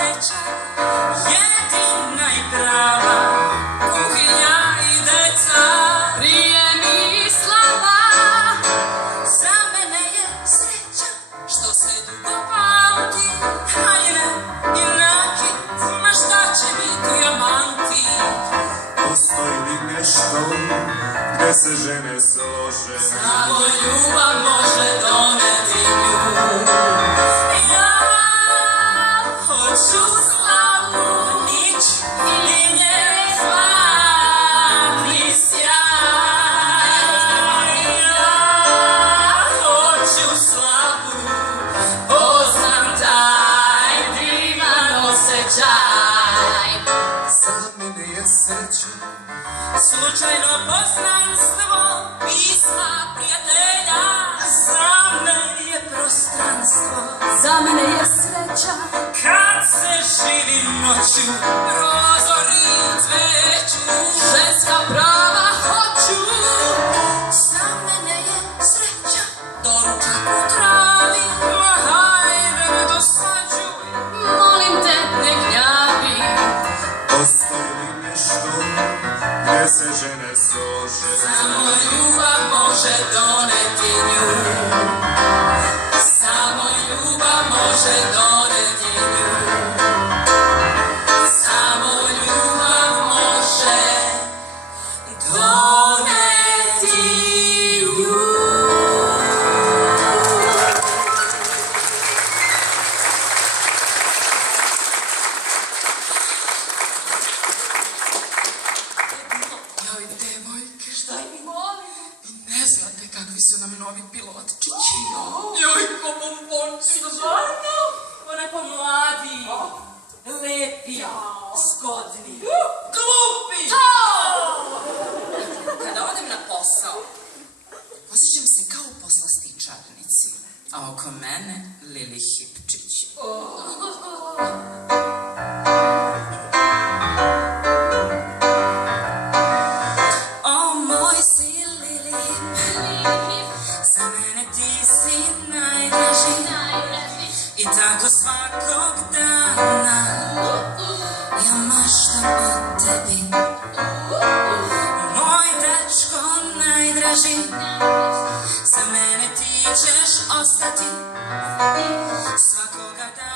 sreća, jedina i prava, kuhinja i deca. Prije mi slava, za mene je sreća, što se dugo pamti. Haljina i nakit, ma šta će mi dijamanti? Postoji li nešto gde se žene slože? Samo ljubav može doneti nju. Ja hoću slavu nić i njen slavni sjaj. Ja hoću slavu, poznam taj divan osjećaj. Za mene je sreća Slučajno poznanstvo, pisma prijatelja. Za mene je prostranstvo, Za mene je sreća, kad se živi noću, prozori cveću. ženska prava hoću. Za mene je sreća, doručak u travi. Ma hajde me dosađuj, Molim te, ne gnjavi. Postoji li nešto gde se žene slože? samo ljubav može doneti nju. Samo ljubav može doneti nju. Samo ljubav može doneti nju. Joj, devojke, šta im molim? Vi ne znate kakvi su nam novi pilotčići. Joj, ko bombončići. Stvarno? Onako mladi, lepi, zgodni, glupi. Kada odem na posao, osjećam se kao u poslastičarnici, a oko mene Lili Hipčić. O moj si Lili Hip, za mene ti si najdraži. I tako svakog dana ja maštam o tebi, moj dečko najdraži. Za mene ti ćeš ostati